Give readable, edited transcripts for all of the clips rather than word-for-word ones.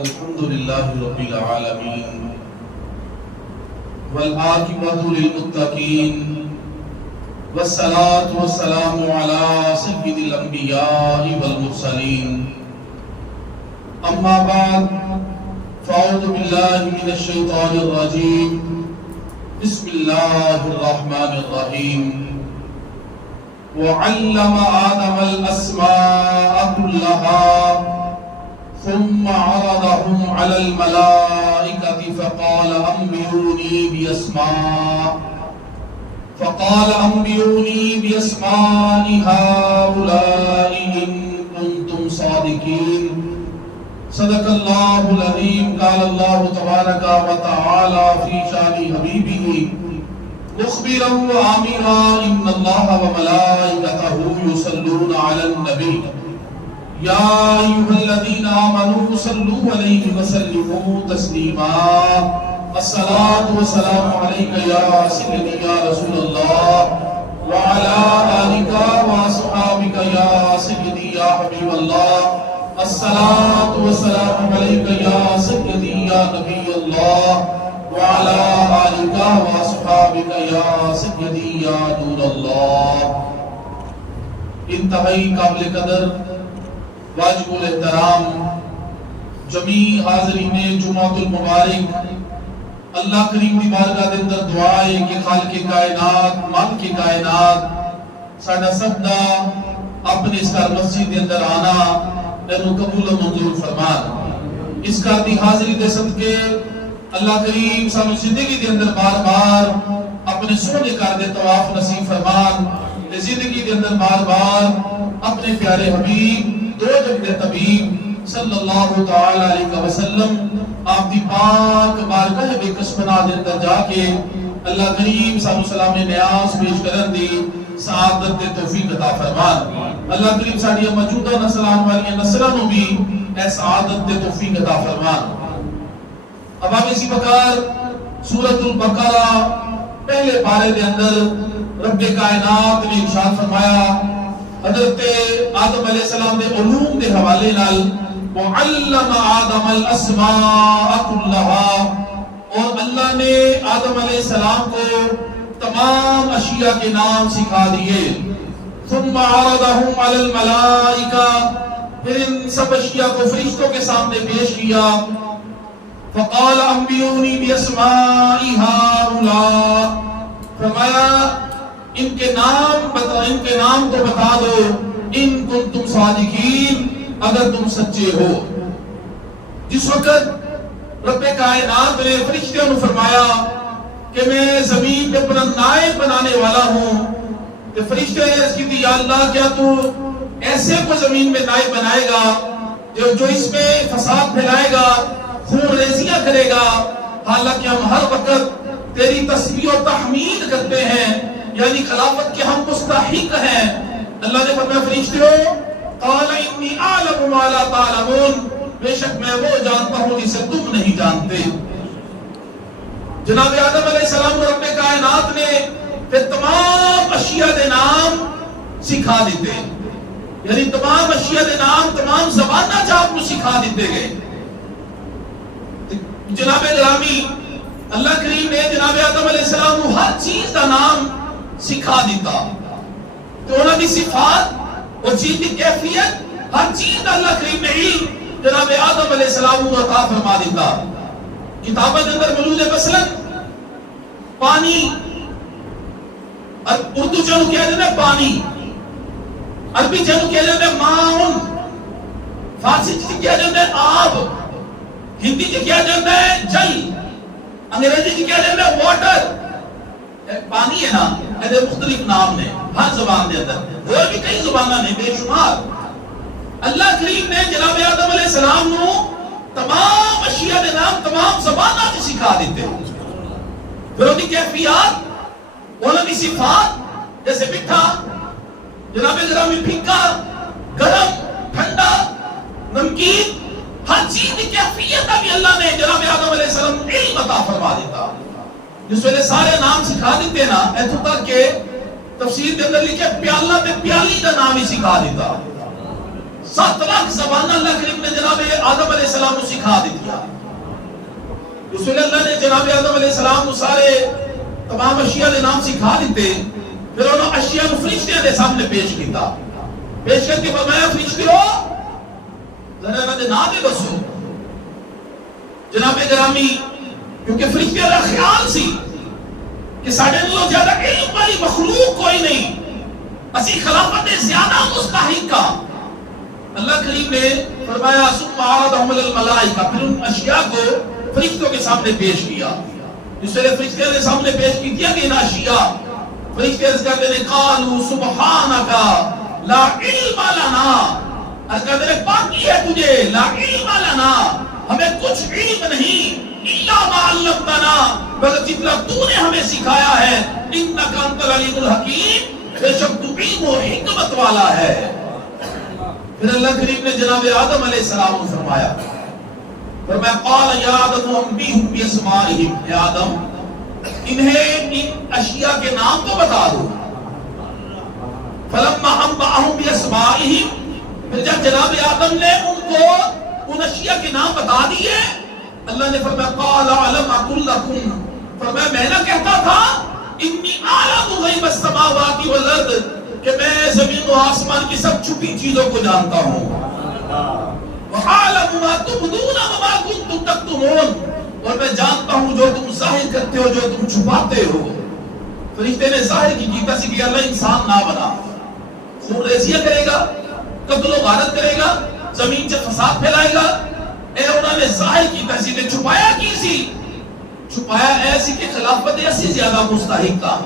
الحمد لله رب العالمين والعاقبة للمتقين والصلاة والسلام على سيد الأنبياء والمرسلين أما بعد فأعوذ بالله من الشيطان الرجيم بسم الله الرحمن الرحيم وعلم آدم الأسماء كلها ثم عرضهم على الملائكة فقال أنبئوني بأسماء هؤلاء إن كنتم صادقين صدق الله العظيم. قال الله تبارك وتعالى في شان حبيبه مخبرا وآمرا إن الله وملائكته يصلون على النبي يا أيها الذين آمنوا صلوا عليه وسلموا تسليما. الصلاة والسلام عليك يا سيدي يا رسول الله وعلى آلك وأصحابك يا سيدي يا حبيب الله. الصلاة والسلام عليك يا سيدي يا نبي الله وعلى آلك وأصحابك يا سيدي يا نور الله. انتہائی قابل قدر واجب الاحترام جمیع حاضرین جمعۃ المبارک، اللہ کریم دی بارگاہ دے اندر دعا ہے کہ خالق کائنات مالک کائنات ساڈا سب دا اپنے اس گھر مسجد دے اندر آنا اینو قبول و منظور فرمان. اس گھر دی حاضری دے صدقے اللہ کریم سانو زندگی دے اندر بار بار اپنے سونے گھر دے طواف نصیب فرمان تے زندگی دے اندر بار بار اپنے پیارے حبیب دو جگ دے طبیب صلی اللہ تعالی علیہ وسلم آپ دی پاک بارگاہ بے کسبنا دے اندر جا کے اللہ کریم سانو سلام نیاز پیش کرن دی سعادت دے توفیق عطا فرمان. اللہ کریم ساڈی موجودہ نسل آن والی نسلاں نو بھی اے سعادت دے توفیق عطا فرمان. اب آپ اسی بکار سورۃ البقرہ پہلے پارے دے اندر رب کائنات نے ارشاد فرمایا حضرت آدم علیہ السلام دے علوم دے حوالے نال وعلم آدم الاسماء كلها، اور اللہ نے آدم علیہ السلام کو تمام اشیاء کے نام سکھا دیے. ثم عرضهم على الملائکہ، پھر ان سب اشیاء کو فرشتوں کے سامنے پیش کیا. فقال انبئونی باسماء هؤلاء، فرمایا ان کے نام کو بتا دو ان کنتم صادقین، اگر تم سچے ہو. جس وقت رب کائنات نے فرشتوں نے فرمایا کہ میں زمین پہ اپنا نائب بنانے والا ہوں، تو فرشتے نے عرض کی تھی یا اللہ کیا تو ایسے کو زمین میں نائب بنائے گا جو اس میں فساد پھیلائے گا، خون ریزیاں کرے گا، حالانکہ ہم ہر وقت تیری تسبیح و تحمید کرتے ہیں، یعنی خلافت کے ہم مستحق ہیں. اللہ نے فرمایا فرشتوں قال انی اعلم ما لا تعلمون، بے شک میں وہ جانتا ہوں جسے تم نہیں جانتے. جناب آدم علیہ السلام کو رب کائنات نے پھر تمام اشیاء دے نام سکھا دیتے، یعنی تمام اشیاء دے نام تمام زبانہ جات کو سکھا دیتے گئے. جناب گرامی اللہ کریم نے جناب آدم علیہ السلام کو ہر چیز کا نام سکھا دیتا، تو انہوں نے صفات اور چیز کی کیفیت ہر چیز کا اللہ کریم نے علم جناب آدم علیہ السلام کو عطا فرما دیتا. کتابت اندر موجود ہے مثلا پانی، اردو چلو کہہ دینا پانی، عربی چلو کہہ دینا ماؤن، فارسی چلو کہہ دینا آب، ہندی چلو کہہ دینا جل، انگریزی چلو کہہ دینا واٹر. پانی ہے نا، ایسے مختلف نام نے ہر زبان دے اندر، اور بھی کئی زبانہ نے بے شمار. اللہ کریم نے جناب آدم علیہ السلام نو تمام اشیاء دے نام تمام زبانہ سے سکھا دیتے ہیں. پھر ان کی کیفیات، ان کی صفات، جیسے مٹھا، جناب گرامی پھیکا، گرم، ٹھنڈا، نمکین، ہر چیز کی کیفیت بھی اللہ نے جناب آدم علیہ السلام علم عطا فرما دیتا. جس ویلے سارے نام سکھا دیتے نا، ایتھوں تک کہ تفسیر کے اندر لکھے پیالہ تے پیالی کا نام ہی سکھا دیتا. 7 لاکھ زبان اللہ کریم نے جناب آدم علیہ السلام کو سکھا دیا. رسول اللہ نے جناب آدم علیہ السلام کو سارے تمام اشیاء دے نام سکھا دیتے. پھر انہوں اشیاء کو فرشتیاں دے سامنے پیش کیتا. پیش کر کے فرمایا فرشتیو ذرا انہاں دے نام دے دسو. جناب گرامی کیونکہ فرشتیاں دا خیال سی کہ ساڈے نالوں زیادہ علم والی مخلوق کوئی نہیں, اسی خلافت زیادہ مستحق کا. اللہ کریم نے فرمایا ثم عرضهم على الملائکہ, پھر ان اشیاء کو فرشتوں کے سامنے پیش کیا. جس طرح فرشتوں کے سامنے پیش کی دیا کہ ان اشیاء فرشتے عرض کرتے ہیں قالوا سبحانک لا علم لنا, عرض کرتے ہیں پاکی ہے تجھے, لا علم لنا ہمیں کچھ علم نہیں, الا ما علمتنا مگر جتنا تو نے ہمیں سکھایا ہے, انک انت العلیم الحکیم بے شک تو علم و حکمت والا ہے. پھر اللہ کریم نے جناب آدم علیہ السلام کو فرمایا قال یا آدم انبئہم باسمائہم, اے آدم انہیں ان اشیاء کے نام تو بتا دو. فلما انبأہم باسمائہم, پھر جب جناب آدم نے ان کو ان اشیاء کے نام بتا دیے, اللہ نے فرمایا قال علم اقل لکم, فرمایا میں نہ کہتا تھا انی اعلم غیب السماوات والارض کہ میں زمین و آسمان کی سب چھپی چیزوں کو جانتا ہوں. وَعَلَمُ مَا تُبْدُونَ وَمَا كُنْتُمْ تَكْتُمُونَ, اور میں جانتا ہوں جو تم ظاہر کرتے ہو جو تم چھپاتے ہو. فرشتے نے ظاہر کی جیتا سی کہ اللہ انسان نہ بنا, خون ریزیہ کرے گا, قتل و غارت کرے گا, زمین سے فساد پھیلائے گا. اے انہوں نے ظاہر کی تحصیل چھپایا کی سی, چھپایا ایسی کہ خلافت ایسی زیادہ مستحق تھا.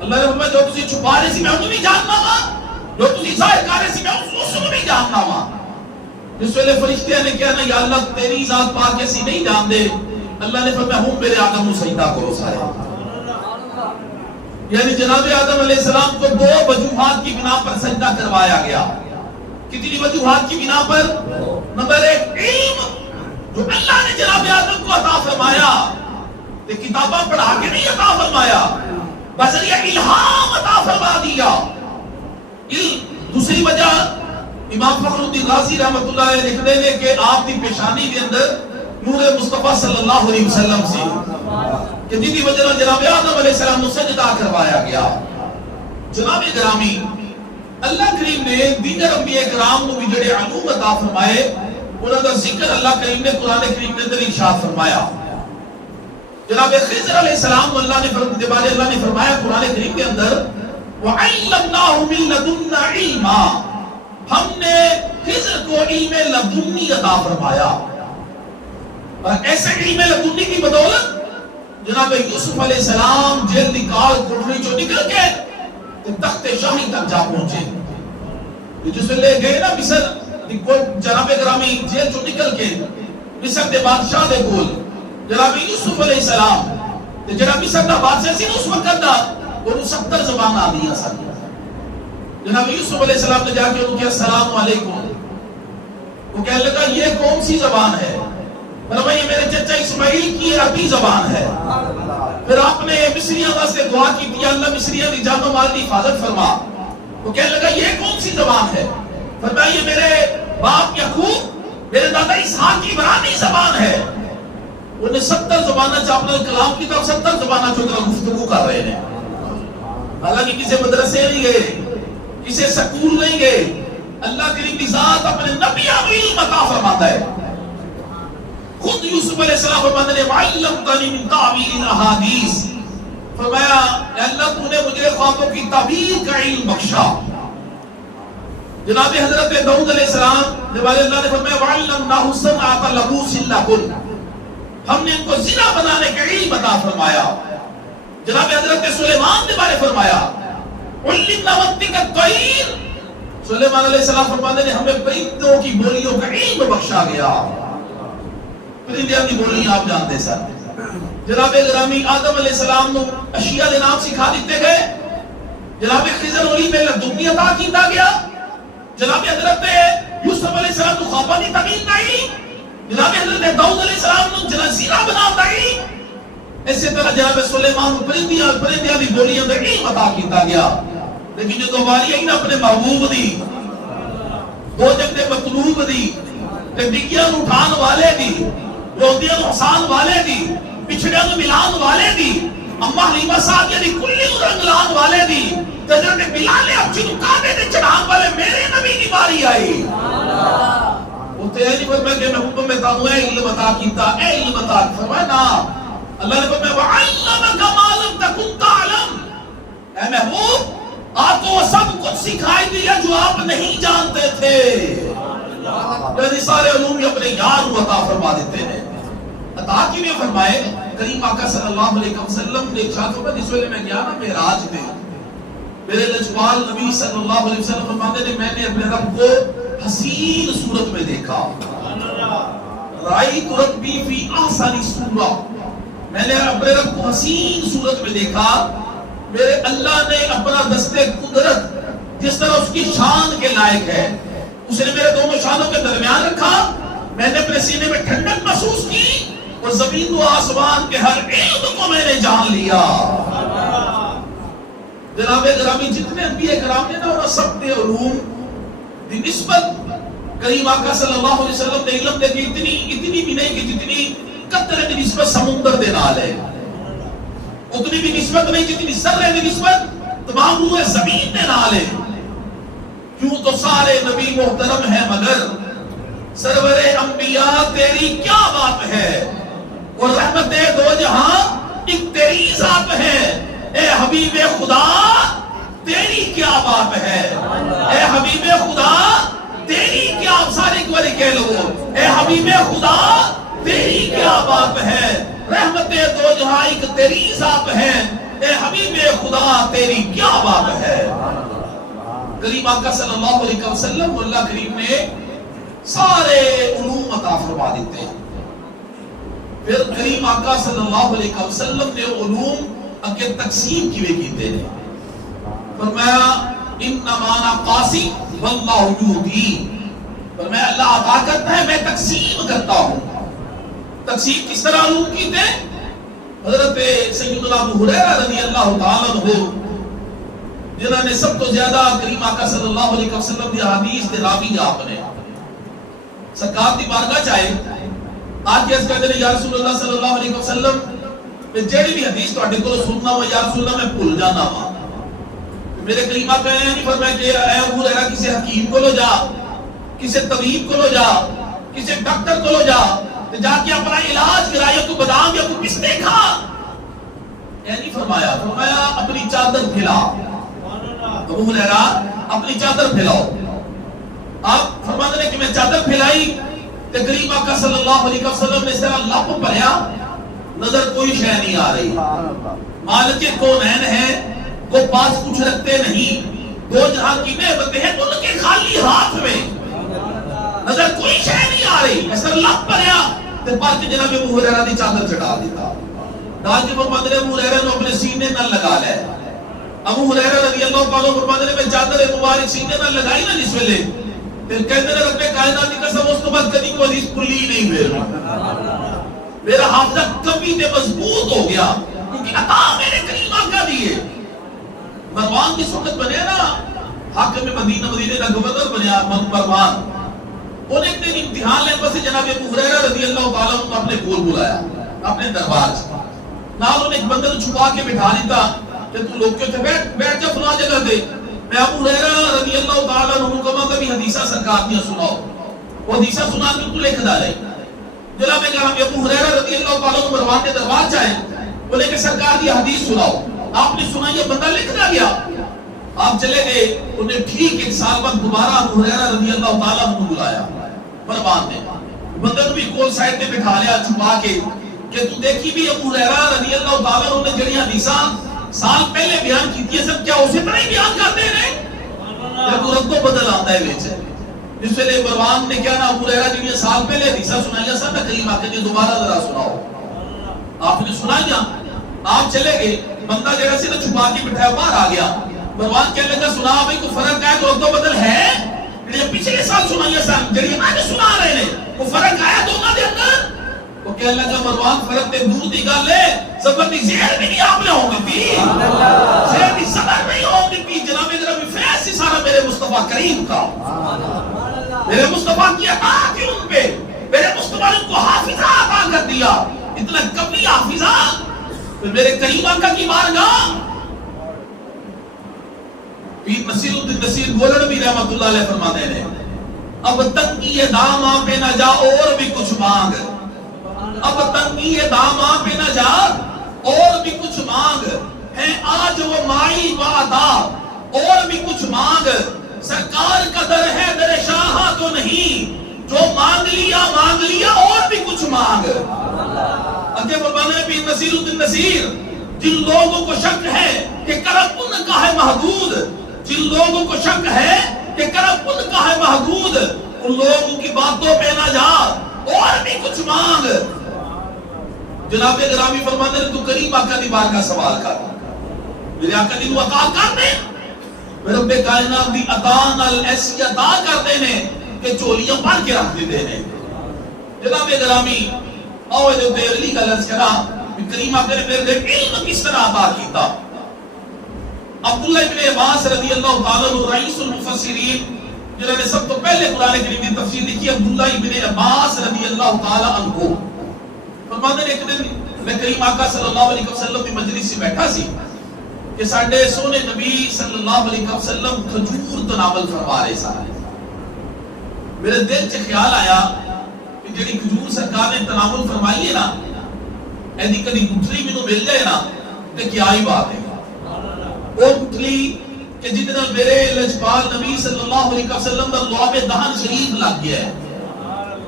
اللہ نے فرمایا جو تسی چھپا رہے سی میں انہوں نہیں جاننا وا, جو تسی ظاہر کر رہے سی میں اس کو نہیں جاننا وا. جس ویلے فرشتے نے کہا نا یا اللہ تیری ذات پاک ایسی نہیں جان دے, اللہ نے فرمایا ہم میرے آدم کو سجدہ کرو سارے. یعنی جناب آدم علیہ السلام کو 2 وجوہات کی بنا پر سجدہ کروایا گیا. کتنی وجوہات کی بنا پر؟ نمبر 1 علم جو اللہ نے جناب آدم کو عطا فرمایا, کہ کتاباں پڑھا کے نہیں عطا فرمایا, بذریعہ الہام عطا فرما دیا. دوسری وجہ امام فخر الدین رازی رحمۃ اللہ علیہ لکھتے ہیں کہ آپ کی پیشانی کے اندر نور مصطفیٰ صلی اللہ علیہ وسلم سی, کہ جن کی وجہ جناب آدم علیہ السلام کو سجدہ کروایا گیا. جناب گرامی اللہ کریم نے دیگر انبیاء کرام کو بھی جڑے علوم عطا فرمائے, انہوں کا ذکر اللہ کریم نے قرآن کریم کے اندر ارشاد فرمایا. جناب خضر علیہ السلام اللہ نے فرمایا قرآن کریم کے اندر وَعَلَّمْنَاهُ مِن لَدُنَّا عِلْمًا, ہم نے خضر کو علم لدنی عطا فرمایا. اور ایسے علم لدنی کی بدولت جناب یوسف علیہ السلام جیل نکال کوٹری جو نکل کے تخت شاہی تک جا پہنچے. جس میں لے گئے نا مصر, جناب گرامی جیل جو نکل کے مصر دے بادشاہ دے کول جناب یوسف علیہ السلام جناب مصر دا بادشاہ سی اس وقت دا وہ 70 زبان آ دیا سن. جناب یوسف علیہ السلام نے جا کے انہوں کہا السلام علیکم. وہ کہنے لگا یہ کون سی زبان ہے؟ فرمایا یہ میرے چچا اسماعیل کی عربی زبان ہے. پھر آپ نے مصریوں واسطے دعا کی تھی اللہ مصریوں کی جان و مال کی حفاظت فرما. وہ کہنے لگا یہ کون سی زبان ہے؟ فرمایا یہ میرے باپ یعقوب میرے دادا اسحاق کی عبرانی زبان ہے. انہیں 70 زبانہ چاپنا کلام کی طرف 70 زبانہ چوکرا گفتگو کر رہے ہیں. حالانکہ کسی مدرسے نہیں گئے, کسی سکول نہیں گئے, اللہ کریم کی ذات اپنے نبیوں کو علم عطا فرماتا ہے. خود یوسف علیہ السلام فرماتے ہیں وَعَلَّمْتَنِي مِن تَعْوِيلِ الْأَحَادِيثِ, فرمایا اے اللہ تو نے مجھے خوابوں کی تعبیر کا علم بخشا. جناب حضرت داؤد علیہ السلام جب اللہ نے فرمایا وَعَلَّمْنَاهُ صَنْعَةَ لَبُوسٍ لَكُمْ, ہم نے ان کو زنا بنانے کا علم عطا فرمایا. جناب حضرت سلیمان کے بارے فرمایا عَلَّمْنَا مَنطِقَ الطَّيْرِ, سلیمان علیہ السلام فرماتے ہیں ہمیں پرندوں کی بولیوں کا علم بخشا گیا. پرندوں کی بولیاں آپ جانتے سر. جناب گرامی آدم علیہ السلام کو اشیاء کے نام سکھا دیتے گئے. جناب خضر علی میں لدنی عطا کیتا گیا. جناب حضرت یوسف علیہ السلام کو خوابانی تعبیر نہیں. جناب حضرت داؤد علیہ السلام کو جنازیرہ بنا نہیں. اسی طرح جناب سلیمان کو پرندیاں دی بولیاں کا علم عطا کیتا گیا. لیکن جو دوباری ہے نا اپنے محبوب دی بوجھ دے مطلوب دی تے ڈگیاں اٹھان والے دی روندیاں حسان والے دی پچھڑیاں نو ملان والے دی اما حلیمہ صاحب یعنی کلی رنگ لان والے دی حضرت بلال ابچی نو کعبے دے چڑھان والے میرے نبی کی باری آئی تے نہیں فرمایا کہ محبوب میں تانوں اے علم عطا کیتا اے علم عطا فرمایا نا اللہ نے فرمایا وعلمک ما لم تکن تعلم اے محبوب آپ کو سب کچھ سکھائی دیا جو آپ نہیں جانتے تھے یعنی سارے علوم اپنے یار کو عطا فرما دیتے ہیں عطا کی میں فرمائے کریم آقا صلی اللہ علیہ وسلم نے ارشاد فرمایا جس ویلے میں گیا نا معراج میں میرے لجپال نبی صلی اللہ علیہ وسلم فرماتے ہیں میں نے اپنے رب کو حسین صورت میں دیکھا رائیت ربی فی احسن صورہ میں نے اپنے رب کو حسین صورت میں دیکھا میرے اللہ نے اپنا دستے قدرت جس طرح اس کی شان کے لائق ہے اس نے میرے دونوں شانوں کے درمیان رکھا میں نے اپنے سینے میں ٹھنڈک محسوس کی اور زمین و آسمان کے ہر علم کو میں نے جان لیا جناب گرامی جتنے انبیاء کرام نے نا انہوں سب نے علوم دی نسبت کریم آقا صلی اللہ علیہ وسلم نے علم دے کی اتنی بھی نہیں کہ جتنی قطرے دی نسبت سمندر دے نال ہے اتنی بھی نسبت نہیں جتنی ذرے دی نسبت تمام روح زمین دے نال ہے کیوں تو سارے نبی محترم ہیں مگر سرور انبیاء تیری کیا بات ہے اور رحمت دو جہاں ایک تیری ذات ہے اے حبیب خدا تیری کیا بات ہے اے حبیب خدا تیری کیا سارے کو کہہ لو اے حبیب خدا تیری کیا بات ہے رحمت دو جہاں ایک تیری ذات ہے اے حبیب خدا تیری کیا بات ہے کریم آقا صلی اللہ علیہ وسلم اللہ کریم نے سارے علوم عطا فرما دیتے ہیں پھر کریم آقا صلی اللہ علیہ وسلم نے علوم اگے تقسیم کیویں کیتے ہیں فرمایا انما انا قاسی واللہ یؤتی فرمایا اللہ عطا کرتا ہے میں تقسیم کرتا ہوں تقسیم کس طرح علوم کیتے حضرت سیدنا ابو ہریرہ رضی اللہ تعالی عنہ جنہوں نے سب تو زیادہ کریم آقا صلی اللہ علیہ وسلم کی حدیث دے راوی آپ نے سرکار دی بارگاہ چاہے آج کے اس کہتے ہیں یا رسول اللہ صلی اللہ علیہ وسلم میں جیڑی بھی حدیث تو کو سننا ہوا یا رسول اللہ میں بھول جانا ہوا میرے کریم آقا نہیں فرمایا کہ اے ابو ہریرہ کسی حکیم کو لو جا کسی طبیب کو لو جا کسی ڈاکٹر کو لو جا جا کے اپنا علاج کرا یا تو بادام یا تو پستے کھا یہ نہیں فرمایا فرمایا اپنی چادر پھیلا ابو ہریرہ اپنی چادر پھیلاؤ آپ فرماتے ہیں کہ میں چادر پھیلائی کہ کریم آقا صلی اللہ علیہ وسلم نے اس طرح لپ پڑیا نظر کوئی شے نہیں آ رہی مالک کونین ہے وہ پاس کچھ رکھتے نہیں دو جہاں کی نعمتیں ہیں ان کے خالی ہاتھ میں نظر کوئی شے نہیں آ رہی ایسا لپ پڑیا تو پاک جناب ابو ہریرہ دی چادر چڑھا دیتا داج جب فرماتے ہیں ابو ہریرہ نے اپنے سینے نہ لگا لے ابو ہریرہ رضی اللہ تعالیٰ فرماتے ہیں میں چادر مبارک سینے نہ لگائی نا جس ویلے پھر کہتے ہیں رب کائنات کی قسم اس کے بعد کبھی کوئی حدیث کھلی نہیں میرا حافظہ کبھی تے مضبوط ہو گیا کیونکہ عطا میرے کریم آقا دیے مروان کی صورت بنے نا حاکم مدینہ کا گورنر بنیا مروان انہیں ایک دن امتحان لیں بس جناب ابو ہریرہ رضی اللہ تعالیٰ عنہ اپنے کول بلایا اپنے دربار سے نال انہیں ایک بندے چھپا کے بٹھا دیتا کہ تو لوگ کیوں تھے بیٹھ جا فلاں جگہ دے میں ابو ہریرہ رضی اللہ تعالیٰ عنہ کو کہا کبھی حدیثہ سرکار دیا سناؤ وہ حدیثہ سنا کے تو لکھ ڈالے جناب میں کہا ابو ہریرہ رضی اللہ تعالیٰ عنہ مروان کے دربار جائیں بولے کہ سرکار دی حدیث سناؤ آپ نے سنا یہ بندہ لکھ نہ گیا آپ چلے گئے انہیں ٹھیک ایک سال بعد دوبارہ ابو ہریرہ رضی اللہ تعالیٰ عنہ بلایا مروان نے بندے کو بھی کول سائڈ پہ بٹھا لیا چھپا کے کہ تو دیکھی بھی ابو ہریرہ رضی اللہ تعالیٰ عنہ نے جڑی حدیثاں سال پہلے بیان کی تھی سب کیا اسی طرح ہی بیان کرتے ہیں جب رب کو بدل آتا ہے بیچے جس سے لئے مروان نے کیا نا ابو ہریرہ جنہیں سال پہلے حدیثہ سنایا سب میں کریم آقا جی دوبارہ ذرا سناؤ آپ نے سنایا آپ چلے گئے بندہ جگہ سے چھپا کے بٹھایا باہر آ گیا مروان کہنے لگا سنا بھائی کوئی فرق ہے تو رب کو بدل ہے پچھلے سال سنایا سب جڑی آج سنا رہے ہیں وہ فرق آیا دونوں دے اندر وہ کہنے لگا مروان فرق تے دور دی گل ہے زبر دی زہر بھی نہیں آپ نے ہوں گی تھی زہر دی صدر نہیں ہوں گی تھی جناب ادھر بھی فیس ہی سارا میرے مصطفیٰ مصطفیٰ کریم کا، میرے مصطفیٰ کی عطا کی ان پہ، میرے مصطفیٰ نے ان کو حافظہ عطا کر دیا، اتنا کبھی حافظہ میرے کریم آقا کی بارگاہ۔ پیر نصیر الدین نصیر گولڑوی رحمت اللہ علیہ فرماتے ہیں اب تنگی داماں پہ نہ جا اور بھی کچھ مانگ، اب تنگی داماں پہ نہ جا اور بھی کچھ مانگ، ہے آج وہ مائی وعدہ اور بھی کچھ مانگ، سرکار کا در ہے در شاہ تو نہیں، جو مانگ لیا اور بھی کچھ مانگ۔ اگے فرمانے پیر نصیر الدین نصیر جن لوگوں کو شک ہے کہ کرم ان کا ہے محدود، جن لوگوں کو شک ہے کہ کرم ان کا ہے محدود، ان لوگوں کی باتوں پہ نہ جا اور بھی کچھ مانگ۔ جناب گرامی فرماتے ہیں تو کریم آقا دی بارگاہ سوال کر، میرے آقا دی عطا کر دے، میرے رب کائنات دی عطا نال ایسی عطا کر دینے کہ چولیاں پار کے رکھ دیتے ہیں۔ جناب گرامی آؤ جو اگلی گل کرا کریم آقا نے میرے علم کس طرح عطا کیتا۔ عبداللہ ابن عباس رضی اللہ تعالیٰ عنہ رئیس المفسرین جنہوں نے سب تو پہلے قرآن کریم کی تفسیر لکھی، عبداللہ ابن عباس رضی اللہ تعالیٰ عنہ فرماتے ہیں ایک دن میں کریم آقا صلی اللہ علیہ وسلم کی مجلس سے بیٹھا سی کہ ساڈے سونے نبی صلی اللہ علیہ وسلم کھجور تناول فرما رہے سارے، میرے دل سے خیال آیا کہ جڑی کھجور سرکار نے تناول فرمائی ہے نا ایدی کدی گٹھلی میں مل جائے نا تو کیا ہی بات ہے، وہ گٹھلی کہ جتنا میرے لجپال نبی صلی اللہ علیہ وسلم دا لعاب دہن شریف لگ گیا ہے،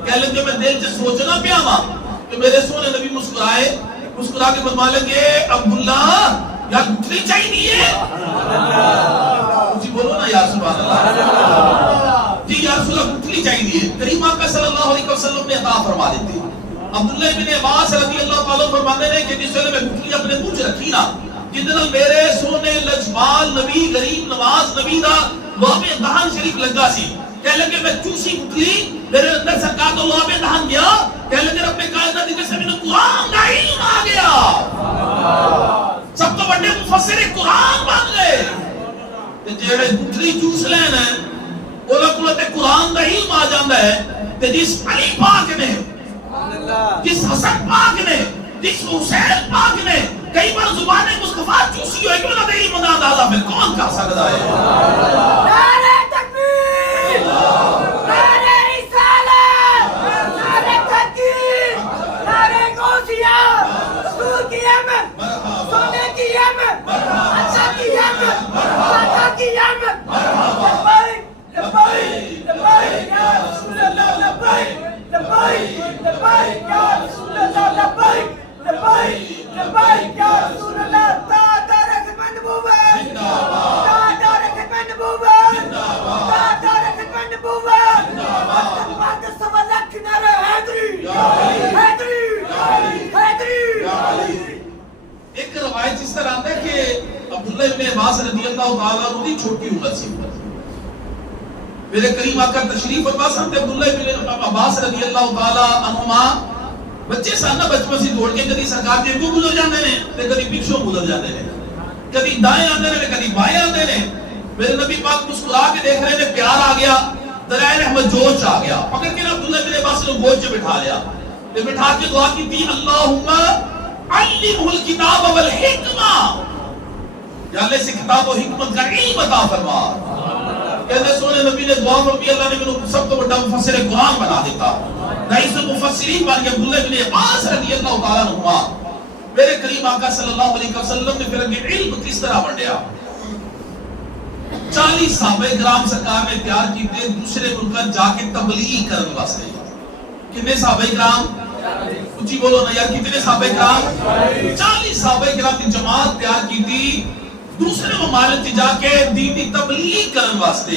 کہہ لیں کہ میں دل سے سوچنا پیا ماں کہ میرے سونے نبی مسکرا کے فرما لیں گے عبداللہ یا گٹھلی چاہیے جی بولو نا یا سبحان اللہ، جی یا رسول اللہ گٹھلی چاہیے، کریم آقا صلی اللہ علیہ وسلم نے عطا فرما دیتے۔ عبداللہ ابن عباس رضی اللہ تعالیٰ فرماتے ہیں کہ جس ویلے میں گٹھلی اپنے منہ چ رکھی نا جتنا میرے سونے لجپال نبی غریب نواز نبی دا لعاب دہن شریف لگا سی، کہہ لگے میں چوسی گٹھلی میرے اندر سرکار تو لعاب دہن گیا، کہہ لگے رب کائنات دی قسم میں قرآن کا علم آ گیا، سب تو بڑے مفسر قرآن بن گئے، جڑے گٹھلی چوس لین ہے اولا کول تے قرآن دا علم آ جاندا ہے، تے جس علی پاک نے جس حسن پاک نے جس حسین پاک نے کئی بار زبان مصطفیٰ چوسی ہوئے کہ انہوں نے علم دا اندازہ پھر کون کر سکتا ہے؟ نعرہ تکبیر، نعرہ رسالت، نعرہ تحقیق، نعرہ غوثیہ، رسول کی احمد، سونے کی احمد، اچھا کی احمد، ساکہ کی احمد، لبائک لبائک لبائک یا رسول اللہ، لبائک لبائک لبائک یا رسول اللہ، لبائک لبائک لبائک یا رسول اللہ، تاجدار خدمت نبوت، تاجدار خدمت نبوت، تاجدار خدمت نبوت، بعد سوا لاکھ نعرہ حیدری حیدری حیدری۔ ایک روایت اس طرح آتا ہے کہ عبداللہ ابن عباس رضی اللہ تعالیٰ عنہ کی چھوٹی عمر سی، میرے کریم آقا تشریف فرما سنتے عبداللہ ابن عباس رضی اللہ تعالیٰ عنہما بچے سان نہ بچپن سے دوڑ کے کدی سرکار کے اگوں گزر جاندے نے تے کدی پیچھے گزر جاندے نے، کدی دائیں آندے نے کدی بائیں آندے نے، میرے نبی پاک مسکرا کے دیکھ رہے نے، پیار آ گیا، دلائل رحمت جوش آ گیا، پکڑ کے عبداللہ ابن عباس نے گود سے بٹھا لیا، تے بٹھا کے دعا کی تھی اللہم علمہ الکتاب والحکمہ، یا اللہ سے کتاب و حکمت کا علم عطا فرما۔ کہتے سونے نبی نے دعا فرمی اللہ نے منہ سب تو بڑا مفسر قرآن بنا دیتا، رئیس المفسرین بن گیا عبداللہ ابن عباس رضی اللہ تعالیٰ عنہ۔ میرے کریم آقا صلی اللہ علیہ وسلم نے پھر اگے علم کس طرح بڑھیا، 40 صحابہ کرام سرکار نے تیار کیتے دوسرے ملکات جا کے تبلیغ کرنے واسطے۔ کتنے صحابہ کرام؟ اچھی بولو نا یار، کتنے صحابہ کرام؟ 40 صحابہ کرام کی جماعت تیار کی تھی دوسرے ممالک جا کے دین کی تبلیغ کرنے واسطے۔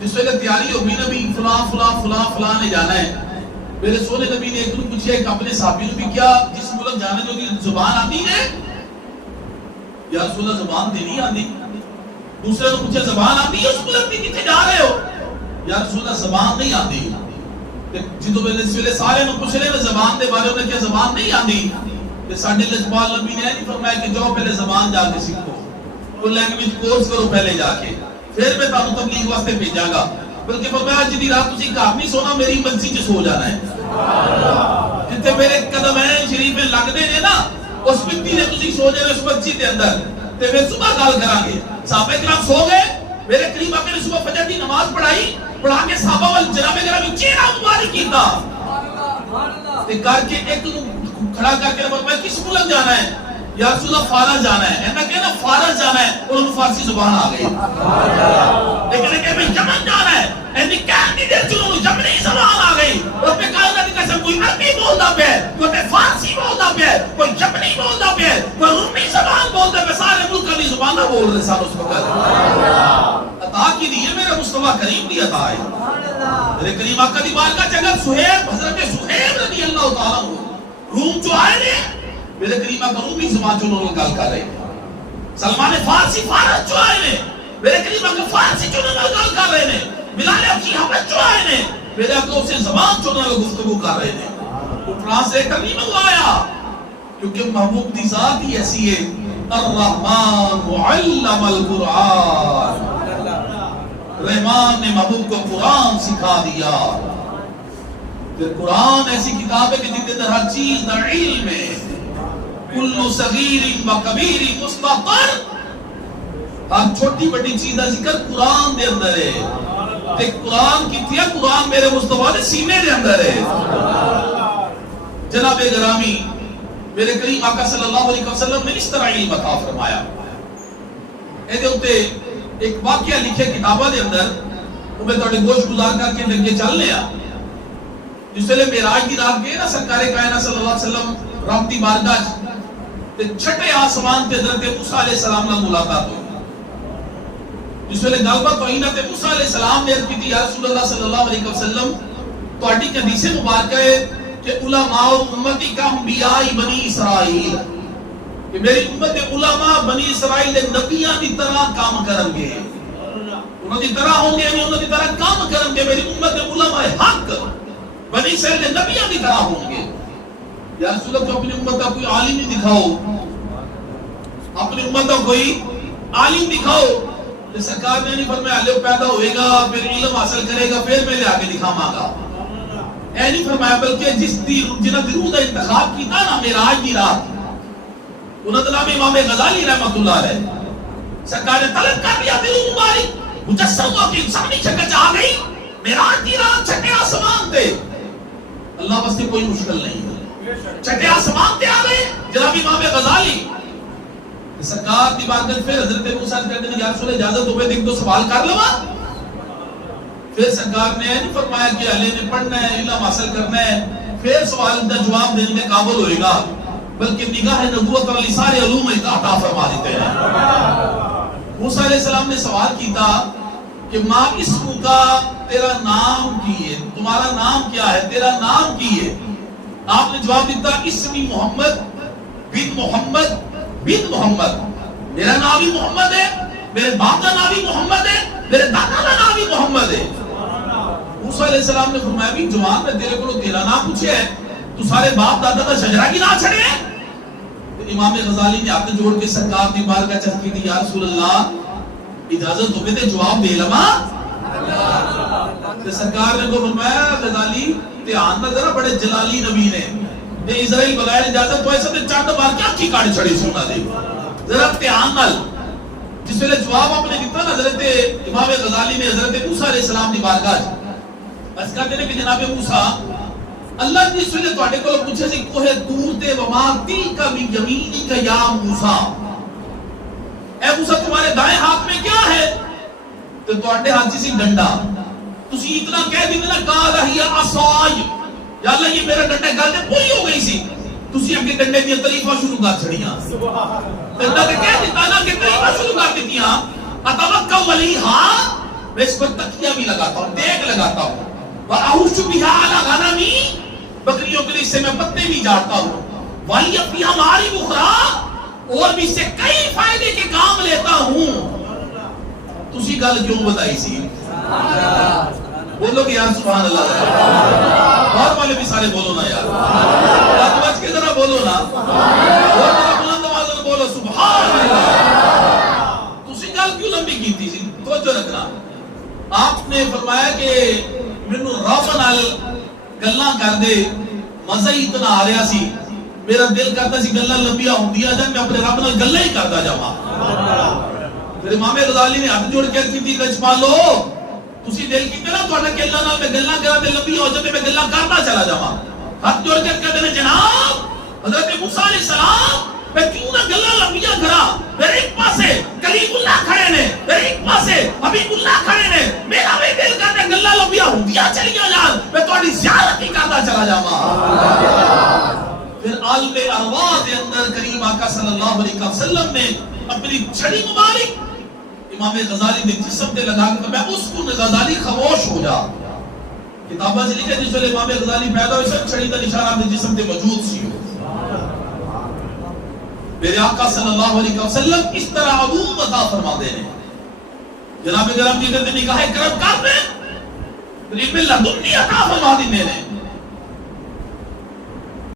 جس وقت تیاری ہوگی نبی فلاں فلاں فلاں فلاں نے جانا ہے، میرے سونے نبی نے ایک دن پوچھا ایک اپنے صحابی نے بھی کیا جس ملک جانے جو کی زبان آتی ہے؟ یا رسول اللہ زبان دی نہیں آتی۔ دوسرے نے پوچھا زبان آتی ہے اس ملک کی کتے جا رہے ہو؟ یا رسول اللہ زبان نہیں آتی۔ جدو میں اس ویلے سارے نے پوچھ رہے زبان دے بارے میں کیا زبان نہیں آتی؟ کہ ساڈے لجپال نبی نے نہیں فرمایا کہ جاؤ پہلے زبان جا کے سیکھو، کوئی لینگویج کورس کرو پہلے جا کے، پھر میں تانوں تبلیغ واسطے بھیجاں گا. بلکہ فرمایا جدی رات تسی گھر نہیں سونا میری منسی چ سو جانا ہے. جتے میرے قدمین شریف لگدے نے نا اس مٹی نے تسی سو جانا اس منسی دے اندر تے پھر صبح گل کران گے. صحابہ کرام سو گئے, میرے قریب آ کے صبح فجر دی نماز پڑھا کے صحابہ وال جناب گرامی چہرہ مبارک کیتا تے کر کے ایک کھڑا کر کے فرمایا کس ملک جانا ہے؟ یا رسول اللہ فارغ جانا ہے. میں کہنا فارغ جانا ہے اور ان فارسی زبان آ گئی. لیکن کہ میں یمن جانا ہے اینی کینڈیڈیٹ جو یمنی زبان آ گئی. اور پہ کہا کہ قسم کوئی عربی بولتا پہ کوئی فارسی بولتا پہ کوئی یمنی بولتا پہ کوئی رومی زبان بولتا پہ سارے ملک کی زبان بول رہے سارے اس وقت. عطا کی دیے میرے مصطفیٰ کریم دی عطا ہے. میرے کریم آقا دی بارگاہ جگہ سہیب حضرت سہیب رضی اللہ تعالیٰ روم جو آئے نے میرے کریم آقا رومی زبان جو انہوں نے گل کر رہے ہیں. سلمان فارسی فارس جو آئے نے میرے کریم آقا فارسی جو انہوں نے گل کر رہے ہیں. بلال ابی حبش جو آئے نے میرے آقا اسے زبان جو انہوں نے گفتگو کر رہے ہیں. وہ ٹرانسلیٹ کر نہیں منگوایا کیونکہ محبوب دی ذات ہی ایسی ہے. الرحمن علم القرآن, رحمان نے محبوب کو قرآن سکھا دیا. پھر قرآن ایسی کتاب ہے کہ جن کے اندر ہر چیز در علم ہے. کل صغیر و کبیر مستقر, ہر چھوٹی بڑی چیز کا ذکر قرآن دے اندر ہے. تے قرآن کی تھی قرآن میرے مصطفیٰ دے سینے دے اندر ہے. جناب گرامی میرے کریم آقا صلی اللہ علیہ وسلم نے اس طرح علم عطا فرمایا. ایدے ہوتے ایک واقعہ لکھے کتابہ دے اندر وہ میں توڑے گوشت گزار کر کے لگے چل لیا. جس سے لئے میراج دی رات گئے نا سرکار کائنہ صلی اللہ علیہ وسلم رابطی بارگاہ تے چھٹے آسمان تے حضرت موسیٰ علیہ السلام نے ملاقات ہوئی. جس سے لئے گلبہ توہینہ تے موسیٰ علیہ السلام نے عرض کی تھی یا رسول اللہ صلی اللہ علیہ وسلم تو اٹی کے حدیث مبارکہ ہے کہ علماء امتی کا انبیاء بنی اسرائیل, کہ میری امت علماء بنی اسرائیل دے نبیاں دی طرح کام کرن گے, انہوں دی طرح ہوں گے, انہوں دی طرح کام کرن گے. میری امت علماء حق بنی اسرائیل دے نبیاں دی طرح ہوں گے. یا رسول اللہ تو اپنی امت کا کوئی عالم نہیں دکھاؤ, اپنی امت کا کوئی عالم دکھاؤ. سرکار نے نہیں فرمایا لے پیدا ہوئے گا پھر علم حاصل کرے گا پھر میں لے آگے دکھاواں گا. اے نہیں فرمایا بلکہ جس دی جنہ دی روح دا انتخاب کیتا نا معراج دی رات انہوں نے نام امام غزالی رحمۃ اللہ علیہ سرکار نے طلب کر لیا دل مبارک مجسم ہوا کہ انسانی شکل چاہ گئی معراج دی رات چھٹے آسمان تے. اللہ واسطے کوئی مشکل نہیں, چھٹے آسمان تے آ گئے جناب امام غزالی سرکار دی بارگاہ پھر حضرت موسیٰ کہتے ہیں یا رسول اللہ اجازت ہوئے دیکھ تو سوال کر لوا. پھر سرکار نے نہیں فرمایا کہ اہلِ نے پڑھنا ہے علم حاصل کرنا ہے پھر سوال کا جواب دینے کے قابل ہوئے گا, بلکہ نگاہ نبوت والی سارے علوم عطا فرما دیتے ہیں. موسیٰ علیہ السلام نے سوال کیتا کہ ماں اسم کا تیرا نام کی ہے, تمہارا نام کیا ہے, تیرا نام کی ہے. آپ نے جواب دیتا اسمی محمد بن محمد بن محمد, میرا نام بھی محمد ہے, میرے باپ کا نام بھی محمد ہے, میرے دادا کا نام بھی محمد ہے. موسیٰ علیہ السلام نے فرمایا بھی جوان میں تیرے کو تیرا نام پوچھے ہے تو سارے باپ دادا کا شجرہ کی نام چھڑے ہیں. امام غزالی نے ہاتھ جوڑ کے سرکار دی بارگاہ چل کی تھی یا رسول اللہ اجازت ہوئے تے جواب دے لما. سرکار نے کو فرمایا غزالی دھیان نہ ذرا بڑے جلالی نبی نے تے اسرائیل بغیر اجازت تو ایسا تے چاند مار کیا کی کاڑی چھڑی سنا دے ذرا دھیان نال. جس ویلے جواب آپ نے دیتا نا حضرت امام غزالی نے حضرت موسیٰ علیہ السلام دی بارگاہ اس کہتے ہیں کہ جناب موسیٰ اللہ نے اس ویلے تواڈے کولوں پوچھے سی کوہ طور تے وما تلک من یمینک یا موسیٰ, اے موسیٰ تمہارے دائیں ہاتھ میں کیا ہے؟ تو تواڈے ہاتھ سی ڈنڈا. تسی اتنا کہہ دی نا قال ہی عصای, یا اللہ یہ میرا ڈنڈا گل تے پوری ہو گئی سی, تسی اگے ڈنڈے دی تعریفاں شروع کر چھڑیاں. ڈنڈا تے کہہ دیتا نا کہ تعریفاں شروع کر دیتیاں. اتوکل علیہا, میں اس پر تکیہ بھی لگاتا ہوں, دیگ لگاتا ہوں. وَأَحُشُّ بِهَا عَلَىٰ غَنَمِي, بکریوں کے لیے سے میں پتے بھی جاڑتا ہوں. وَلِيَ فِيهَا مَعَارِبُ أُخْرَىٰ, اور بھی سے کئی فائدے کے کام لیتا ہوں. تسی گل کیوں بتائی سی؟ بولو کہ یار سبحان اللہ, اور والے بھی سارے بولو نا یار, رات بچ کے ذرا بولو نا, اور ذرا بلند آواز میں بولو سبحان اللہ. تسی گل کیوں لمبی کیتی سی؟ تو توجہ رکھنا. آپ نے فرمایا کہ مینوں رب نال گلاں کر دے مزہ ہی اتنا آ رہا سی, میرا دل کرتا سی گلاں لمبیاں ہوندیاں جان میں اپنے رب نال گلاں ہی کردا جاواں. پھر امام غزالی نے ہاتھ جوڑ کے کیتی لجپالو تسی دل کیتے نا تہاڈے گلاں نال میں گلاں کراں تے لمبی ہو جاندے میں گلاں کردا چلا جاواں. ہاتھ جوڑ کے کہتے ہیں جناب حضرت موسیٰ علیہ السلام میں کیوں نہ گلاں لمبیاں کراں, میرے ایک پاسے کلیم اللہ کھڑے نے, میرے ایک پاسے حبیب اللہ کھڑے نے, میرا بھی دل کرتا گلاں لمبیاں ہوندیاں چلیاں جان میں تہاڈی زیارت ہی کردا چلا جاواں. پھر عالم ارواح دے اندر کریم آقا صلی اللہ علیہ وسلم نے اپنی چھڑی مبارک امام غزالی نے جسم تے لگا کے میں اس کو غزالی خاموش ہو جا. کتاباں سے لکھا جس ویلے امام غزالی پیدا ہوئے سب چھڑی دا نشانہ دے جسم تے موجود سی. میرے آقا صلی اللہ علیہ وسلم اس طرح عدوم عطا فرما دے نے. جناب گرام جی نے نکاح کرم کر دے علم لدنی عطا فرما دینے نے.